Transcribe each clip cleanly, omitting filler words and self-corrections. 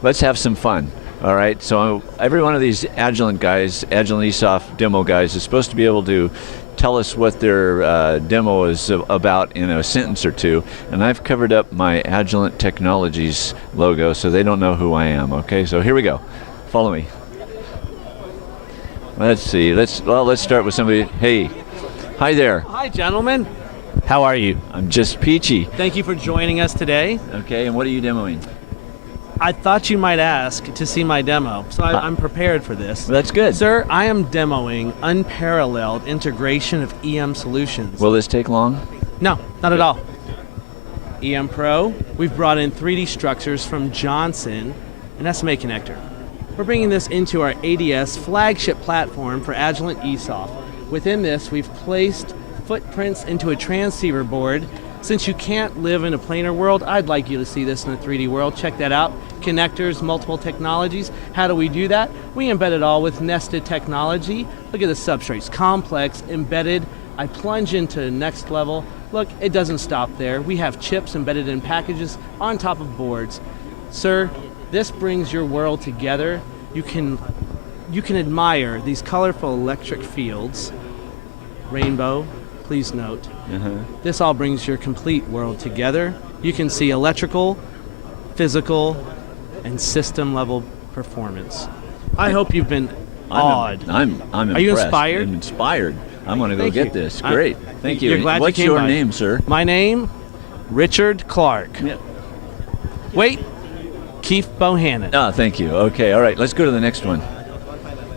Let's have some fun. All right, so every one of these Agilent guys, Agilent EEsof demo guys, is supposed to be able to tell us what their demo is about in a sentence or two, and I've covered up my Agilent Technologies logo so they don't know who I am, okay? So here we go. Follow me. Let's see, let's start with somebody. Hey, hi there. Hi, gentlemen. How are you? I'm just peachy. Thank you for joining us today. Okay, and what are you demoing? I thought you might ask to see my demo, so I'm prepared for this. That's good. Sir, I am demoing unparalleled integration of EM solutions. Will this take long? No, not at all. EM Pro, we've brought in 3D structures from Johnson, an SMA connector. We're bringing this into our ADS flagship platform for Agilent EEsof. Within this, we've placed footprints into a transceiver board. Since you can't live in a planar world, I'd like you to see this in a 3D world. Check that out. Connectors, multiple technologies. How do we do that? We embed it all with nested technology. Look at the substrates, complex, embedded. I plunge into the next level. Look, it doesn't stop there. We have chips embedded in packages on top of boards. Sir, this brings your world together. You can admire these colorful electric fields. Rainbow, please note. This all brings your complete world together. You can see electrical, physical, and system level performance. I hope you've been awed. I'm impressed. Are you inspired? I'm inspired. I'm going to go Thank get you. this. Great. Thank you. You're glad What's you came your by. name, sir? My name, Richard Clark. Yeah. Wait, Keith Bohannon. Oh, thank you. Okay, all right. Let's go to the next one.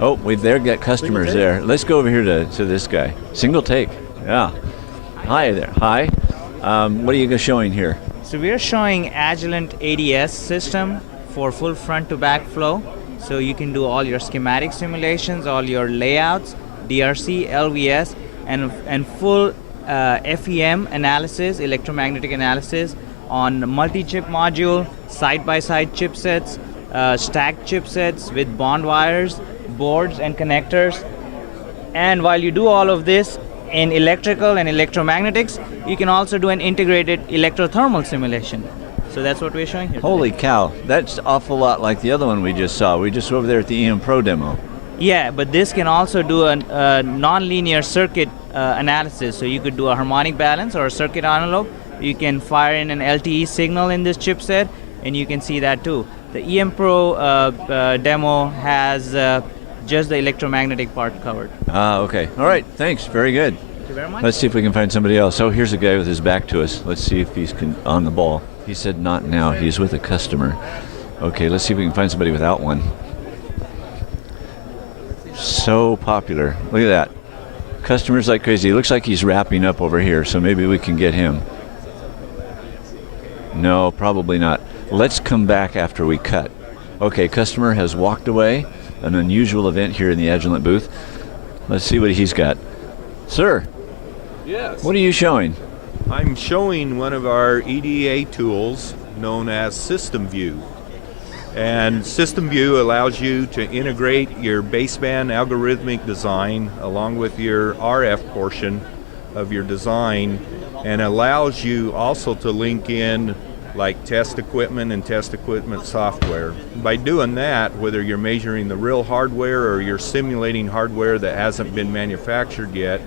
Oh, we've got customers there. Let's go over here to this guy. Single take. Yeah. Hi there. Hi. What are you showing here? So we are showing Agilent ADS system for full front to back flow. So you can do all your schematic simulations, all your layouts, DRC, LVS, and full FEM analysis, electromagnetic analysis on multi-chip module, side-by-side chipsets, stacked chipsets with bond wires, boards and connectors. And while you do all of this in electrical and electromagnetics, you can also do an integrated electrothermal simulation. So that's what we're showing here. Holy today. cow, that's an awful lot like the other one we just saw. We just were over there at the EM Pro demo. Yeah, but this can also do a non-linear circuit analysis. So you could do a harmonic balance or a circuit envelope. You can fire in an LTE signal in this chipset, and you can see that too. The EM Pro demo has just the electromagnetic part covered. Okay. All right, thanks. Very good. Thank you very much. Let's see if we can find somebody else. Oh, here's a guy with his back to us. Let's see if he's on the ball. He said not now. He's with a customer. Okay, let's see if we can find somebody without one. So popular. Look at that. Customers like crazy. It looks like he's wrapping up over here, so maybe we can get him. No, probably not. Let's come back after we cut. Okay, customer has walked away. An unusual event here in the Agilent booth. Let's see what he's got. Sir, Yes. what are you showing? I'm showing one of our EDA tools known as System View. And System View allows you to integrate your baseband algorithmic design along with your RF portion of your design, and allows you also to link in like test equipment and test equipment software. By doing that, whether you're measuring the real hardware or you're simulating hardware that hasn't been manufactured yet,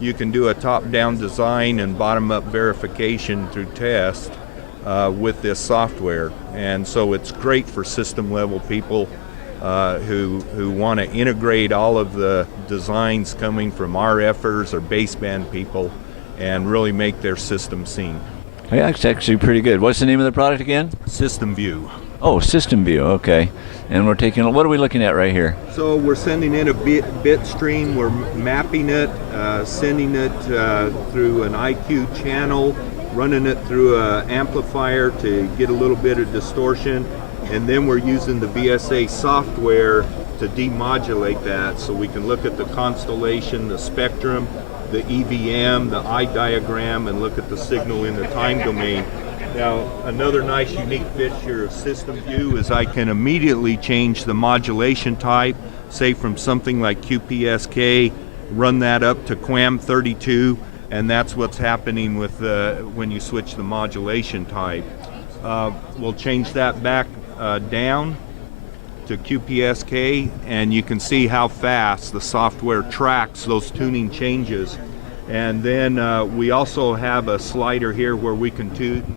you can do a top-down design and bottom-up verification through test with this software. And so it's great for system-level people who want to integrate all of the designs coming from RFers or baseband people and really make their system seen. Yeah, that's actually pretty good. What's the name of the product again? System View. Oh, System View, okay. And we're taking, what are we looking at right here? So we're sending in a bit stream, we're mapping it, sending it through an IQ channel, running it through an amplifier to get a little bit of distortion, and then we're using the VSA software to demodulate that so we can look at the constellation, the spectrum, the EVM, the eye diagram, and look at the signal in the time domain. Now, another nice unique feature of System View is I can immediately change the modulation type, say from something like QPSK, run that up to QAM32, and that's what's happening with when you switch the modulation type. We'll change that back down to QPSK, and you can see how fast the software tracks those tuning changes. And then we also have a slider here where we can tune.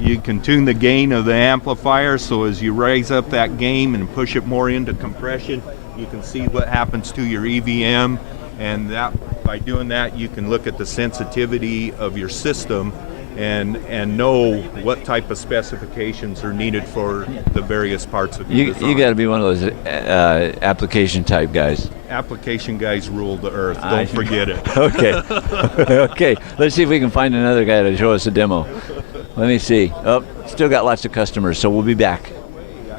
You can tune the gain of the amplifier, so as you raise up that gain and push it more into compression, you can see what happens to your EVM, and that by doing that you can look at the sensitivity of your system and know what type of specifications are needed for the various parts of your design. You got to be one of those application type guys. Application guys rule the earth. Don't forget it. Okay. Okay. Let's see if we can find another guy to show us a demo. Let me see. Oh, still got lots of customers, so we'll be back.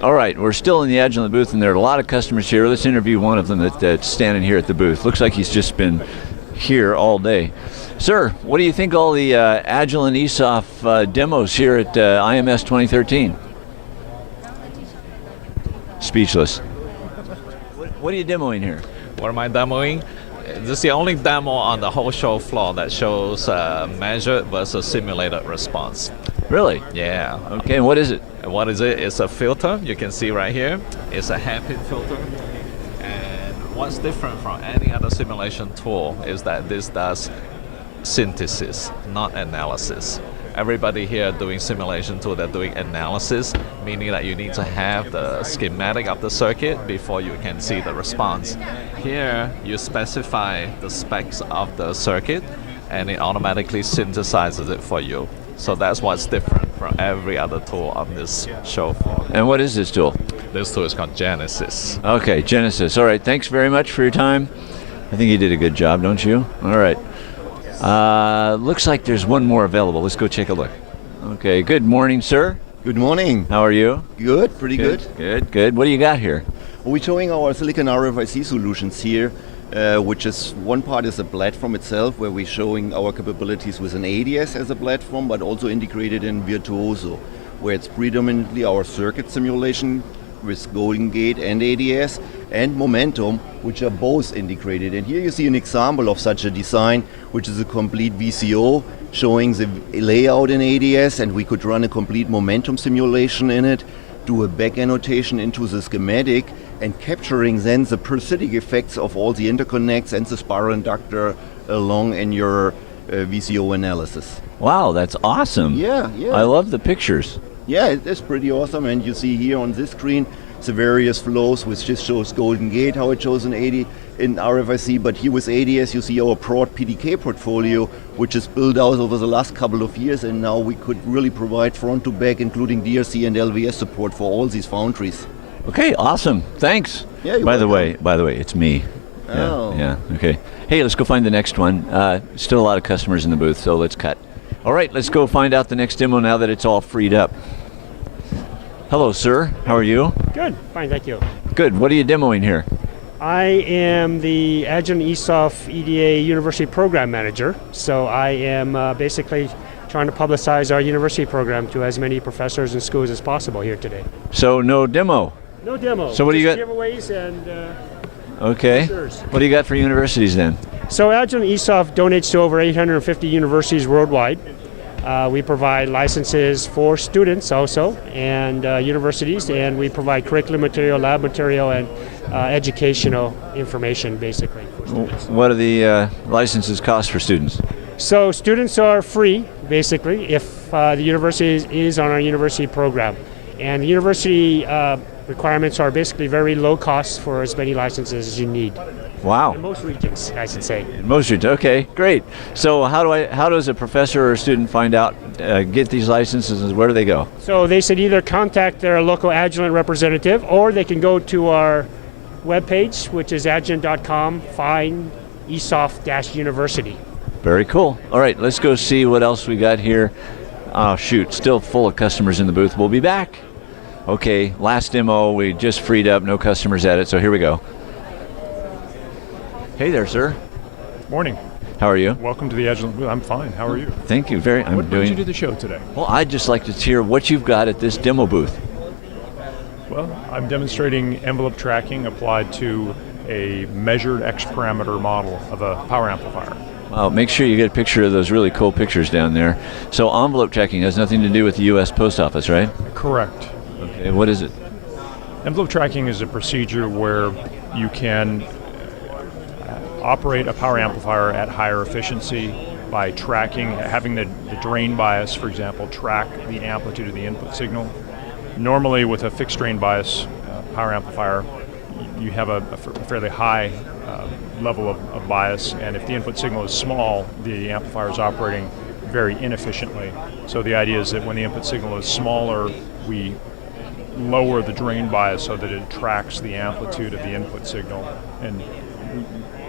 All right, we're still in the Agilent booth, and there are a lot of customers here. Let's interview one of them that's standing here at the booth. Looks like he's just been here all day. Sir, what do you think all the Agilent EEsof demos here at IMS 2013? Speechless. What are you demoing here? What am I demoing? This is the only demo on the whole show floor that shows measured versus simulated response. Really? Yeah. Okay, and what is it? And what is it? It's a filter. You can see right here. It's a hairpin filter. And what's different from any other simulation tool is that this does synthesis, not analysis. Everybody here doing simulation tool, they're doing analysis, meaning that you need to have the schematic of the circuit before you can see the response. Here, you specify the specs of the circuit, and it automatically synthesizes it for you. So that's what's different from every other tool on this show floor. And what is this tool? This tool is called Genesis. Okay, Genesis. All right, thanks very much for your time. I think you did a good job, don't you? All right. Looks like there's one more available. Let's go take a look. Okay, good morning, sir. Good morning. How are you? Good, pretty good. Good. What do you got here? We're showing our silicon RFIC solutions here, which is one part is the platform itself, where we're showing our capabilities with an ADS as a platform, but also integrated in Virtuoso, where it's predominantly our circuit simulation with Golden Gate and ADS, and Momentum, which are both integrated. And here you see an example of such a design, which is a complete VCO showing the layout in ADS, and we could run a complete momentum simulation in it, do a back annotation into the schematic, and capturing then the parasitic effects of all the interconnects and the spiral inductor along in your VCO analysis. Wow, that's awesome. Yeah. I love the pictures. Yeah, it's pretty awesome, and you see here on this screen the various flows, which just shows Golden Gate, how it shows in RFIC, but here with ADS you see our broad PDK portfolio, which is built out over the last couple of years, and now we could really provide front to back, including DRC and LVS support for all these foundries. Okay, awesome. Thanks. Yeah, you're by the welcome. way, it's me. Oh. Yeah, okay. Hey, let's go find the next one. Still a lot of customers in the booth, so let's cut. All right, let's go find out the next demo now that it's all freed up. Hello, sir. How are you? Good, fine, thank you. Good. What are you demoing here? I am the Agilent EEsof EDA University Program Manager, so I am basically trying to publicize our university program to as many professors and schools as possible here today. So no demo. No demo. So what do you got? Giveaways and Okay. brochures. What do you got for universities then? So Agilent EEsof donates to over 850 universities worldwide. We provide licenses for students also and universities, and we provide curriculum material, lab material, and educational information basically for students. What do the licenses cost for students? So students are free basically if the university is on our university program. And the university requirements are basically very low cost for as many licenses as you need. Wow. In most regions, I should say. In most regions. Okay, great. So how does a professor or a student find out, get these licenses, and where do they go? So they should either contact their local Agilent representative, or they can go to our webpage, which is agilent.com, find EEsof-university. Very cool. All right, let's go see what else we got here. Oh, shoot, still full of customers in the booth. We'll be back. Okay, last demo, we just freed up, no customers at it, so here we go. Hey there, sir. Morning. How are you? Welcome to the Agilent booth. I'm fine. How are you? Thank you. What brings you to the show today? Well, I'd just like to hear what you've got at this demo booth. Well, I'm demonstrating envelope tracking applied to a measured X parameter model of a power amplifier. Wow, make sure you get a picture of those really cool pictures down there. So envelope tracking has nothing to do with the U.S. Post Office, right? Correct. Okay, what is it? Envelope tracking is a procedure where you can operate a power amplifier at higher efficiency by tracking, having the drain bias, for example, track the amplitude of the input signal. Normally with a fixed drain bias power amplifier, you have a fairly high level of bias, and if the input signal is small, the amplifier is operating very inefficiently. So the idea is that when the input signal is smaller, we lower the drain bias so that it tracks the amplitude of the input signal and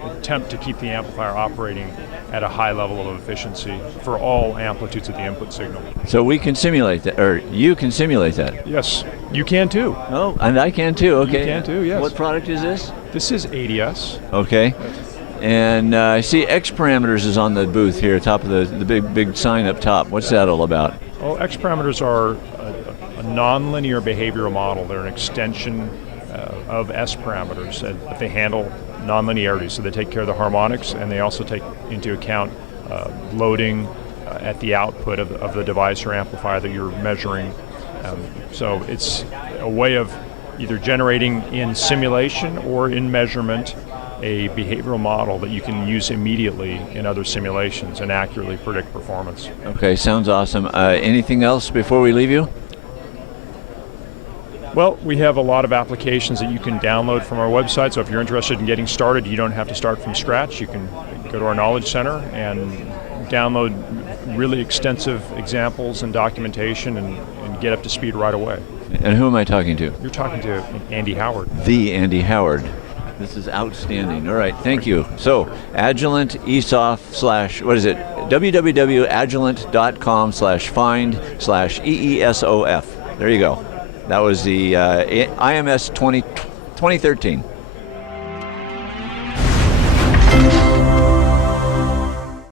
attempt to keep the amplifier operating at a high level of efficiency for all amplitudes of the input signal. So we can simulate that, or you can simulate that? Yes, you can too. Oh, and I can too, okay. You can too, yes. What product is this? This is ADS. Okay. And I see X parameters is on the booth here, top of the big sign up top. What's that all about? Oh, X parameters are a nonlinear behavioral model. They're an extension of S parameters, but they handle nonlinearity, so they take care of the harmonics, and they also take into account loading at the output of the device or amplifier that you're measuring. So it's a way of either generating in simulation or in measurement a behavioral model that you can use immediately in other simulations and accurately predict performance. Okay, sounds awesome. Anything else before we leave you? Well, we have a lot of applications that you can download from our website, so if you're interested in getting started, you don't have to start from scratch. You can go to our Knowledge Center and download really extensive examples and documentation and get up to speed right away. And who am I talking to? You're talking to Andy Howard. The Andy Howard. This is outstanding. All right, thank you. So, Agilent EEsof / what is it? www.agilent.com/find/EEsof. There you go. That was the IMS 2013.